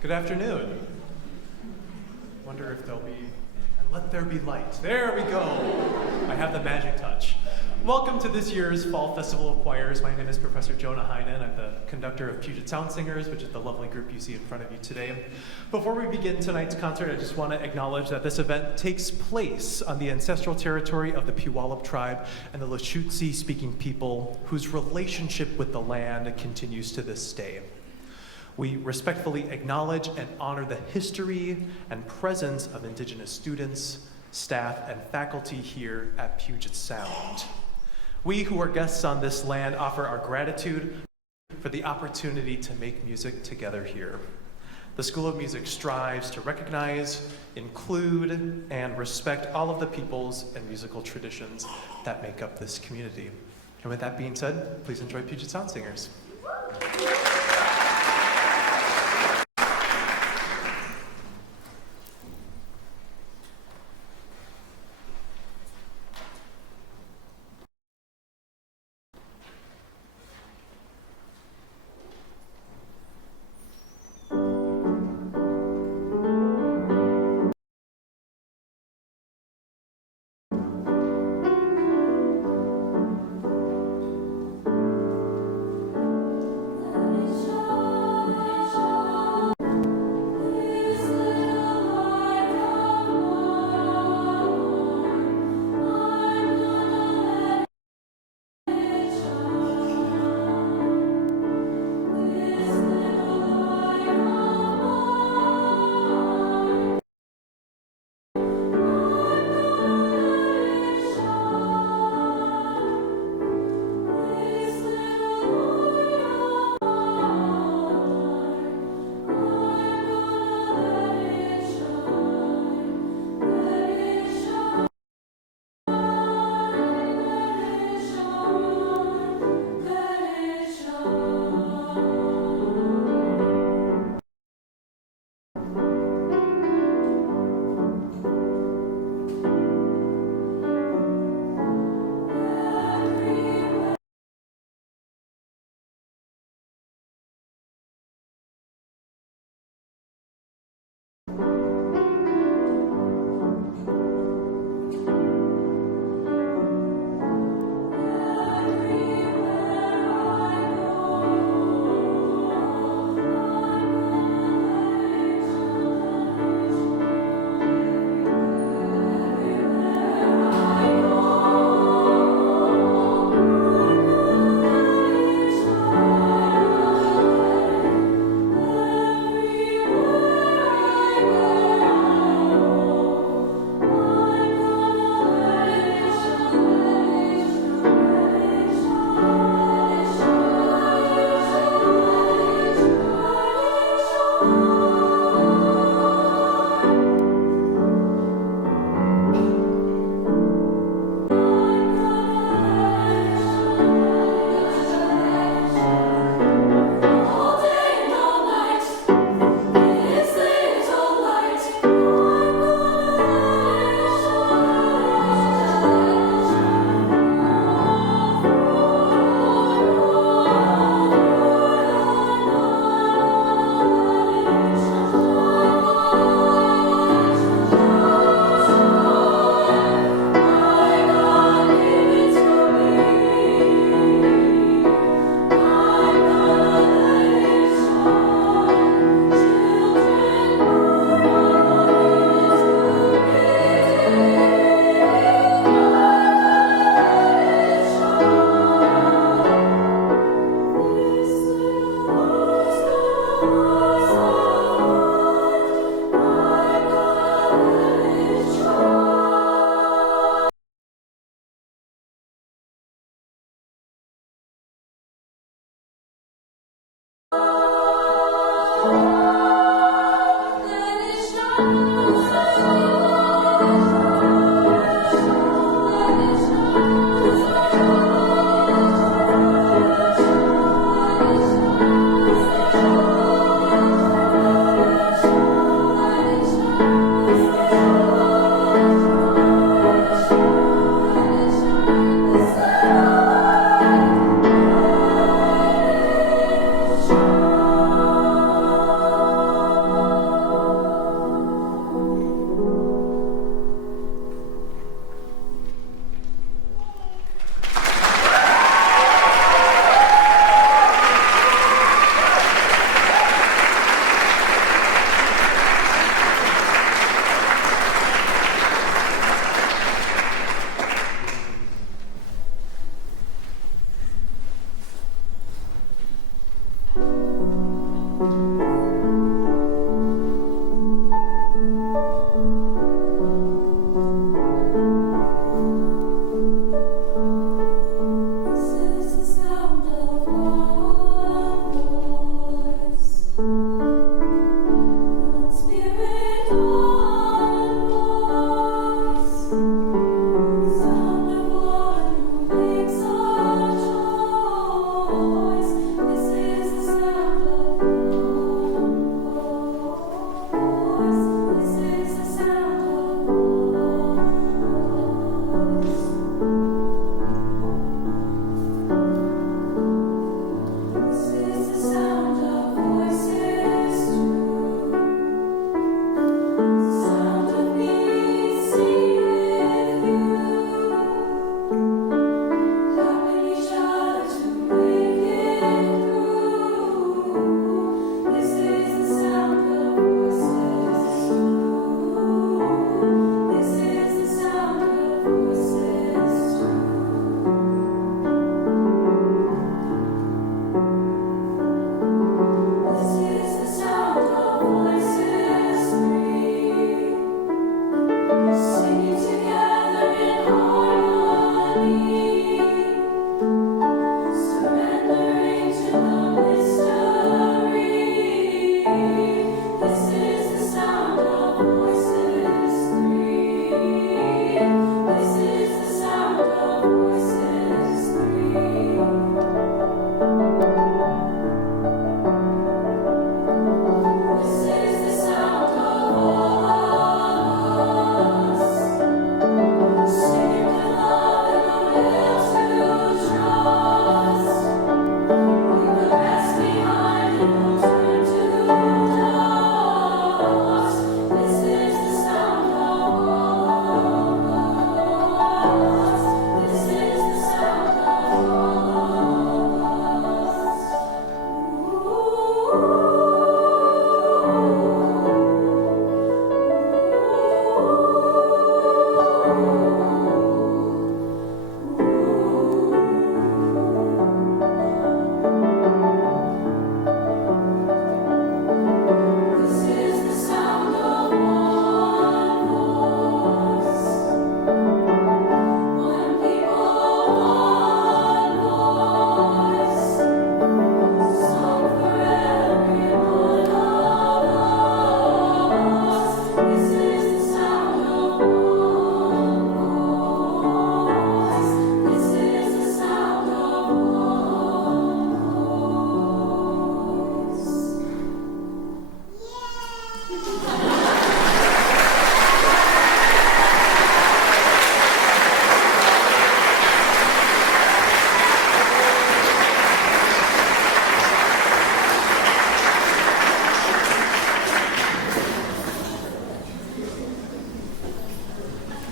Good afternoon. Wonder if there'll be, and let there be light. There we go. I have the magic touch. Welcome to this year's Fall Festival of Choirs. My name is Professor Jonah Heinen. I'm the conductor of Puget Sound Singers, which is the lovely group you see in front of you today. Before we begin tonight's concert, I just want to acknowledge that this event takes place on the ancestral territory of the Puyallup tribe and the Lushootseed-speaking people whose relationship with the land continues to this day. We respectfully acknowledge and honor the history and presence of Indigenous students, staff, and faculty here at Puget Sound. We who are guests on this land offer our gratitude for the opportunity to make music together here. The School of Music strives to recognize, include, and respect all of the peoples and musical traditions that make up this community. And with that being said, please enjoy Puget Sound Singers.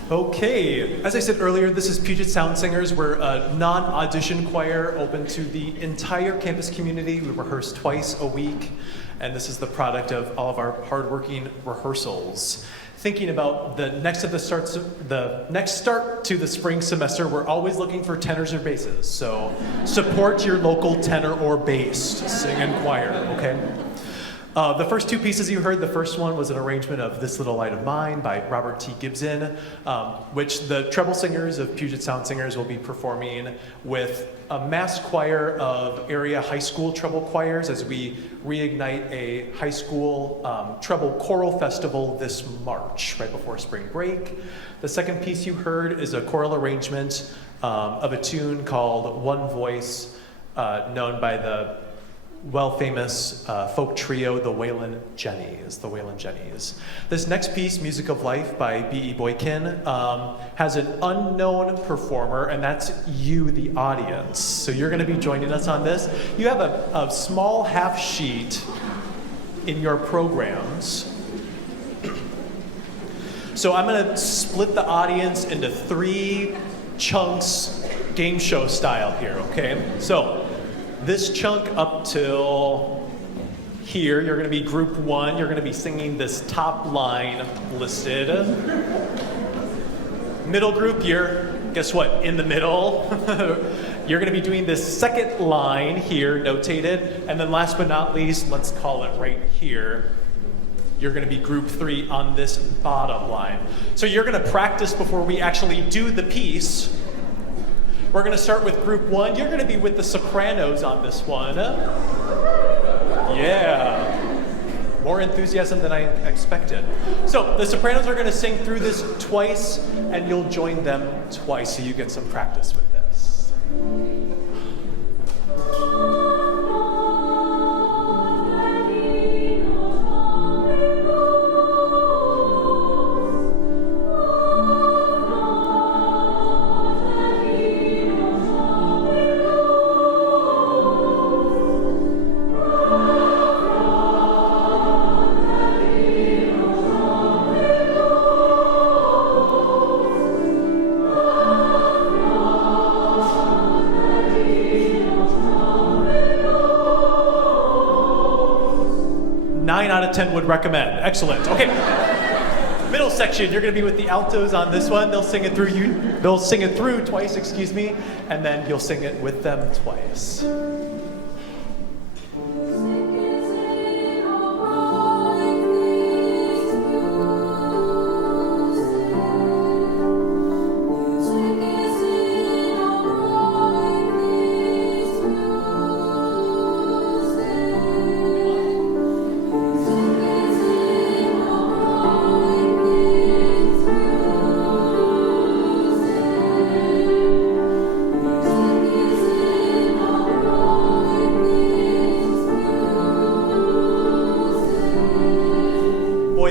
Okay, as I said earlier, this is Puget Sound Singers. We're a non-audition choir open to the entire campus community. We rehearse twice a week, and this is the product of all of our hardworking rehearsals. Thinking about the next start to the spring semester, we're always looking for tenors or basses. So support your local tenor or bass sing and choir, okay? The first two pieces you heard, the first one was an arrangement of This Little Light of Mine by Robert T. Gibson, which the treble singers of Puget Sound Singers will be performing with a mass choir of area high school treble choirs as we reignite a high school treble choral festival this March, right before spring break. The second piece you heard is a choral arrangement of a tune called One Voice, known by the well-famous folk trio, the Waylon Jennies. This next piece, Music of Life by B.E. Boykin, has an unknown performer, and that's you, the audience. So you're going to be joining us on this. You have a small half sheet in your programs. So I'm going to split the audience into 3 chunks, game show style here, okay? So this chunk up till here, you're going to be group 1. You're going to be singing this top line listed. Middle group, you're, guess what, in the middle. You're going to be doing this second line here, notated, and then last but not least, let's call it right here. You're going to be group 3 on this bottom line. So you're going to practice before we actually do the piece. We're going to start with group 1. You're going to be with the sopranos on this one. Yeah. More enthusiasm than I expected. So the sopranos are going to sing through this twice, and you'll join them twice so you get some practice with this. 9 out of 10 would recommend. Excellent. Okay. Middle section, you're going to be with the altos on this one. They'll sing it through twice, and then you'll sing it with them twice.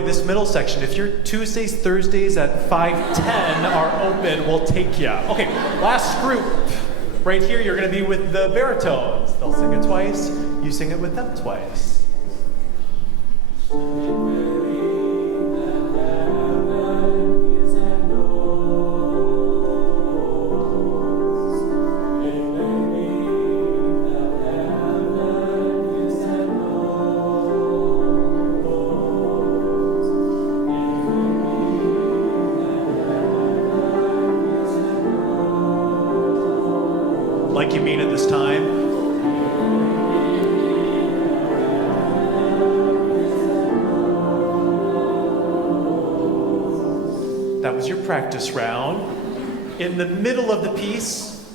This middle section, if your Tuesdays, Thursdays at 5:10 are open, we'll take you. Okay, last group. Right here, you're going to be with the baritones. They'll sing it twice. You sing it with them twice. Like you mean it this time. That was your practice round. In the middle of the piece,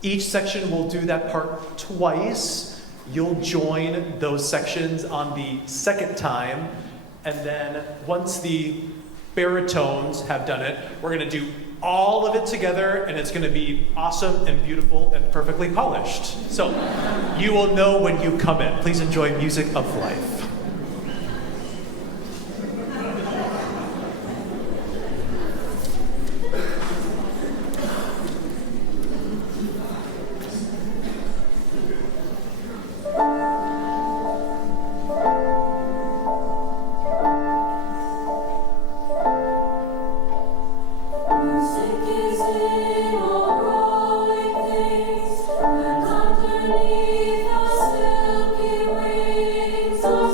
each section will do that part twice. You'll join those sections on the second time, and then once the baritones have done it, we're going to do all of it together, and it's going to be awesome and beautiful and perfectly polished. So you will know when you come in. Please enjoy Music of Life. Underneath the silky wings of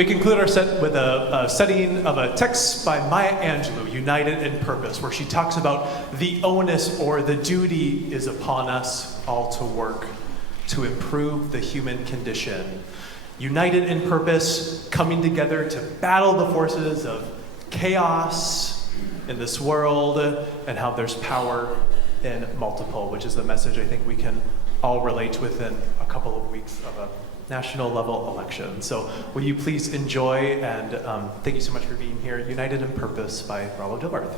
We conclude our set with a setting of a text by Maya Angelou, United in Purpose, where she talks about the onus or the duty is upon us all to work to improve the human condition. United in purpose, coming together to battle the forces of chaos in this world and how there's power in multiple, which is the message I think we can all relate within a couple of weeks of a national level election. So will you please enjoy, and thank you so much for being here, United in Purpose by Rollo Dilworth.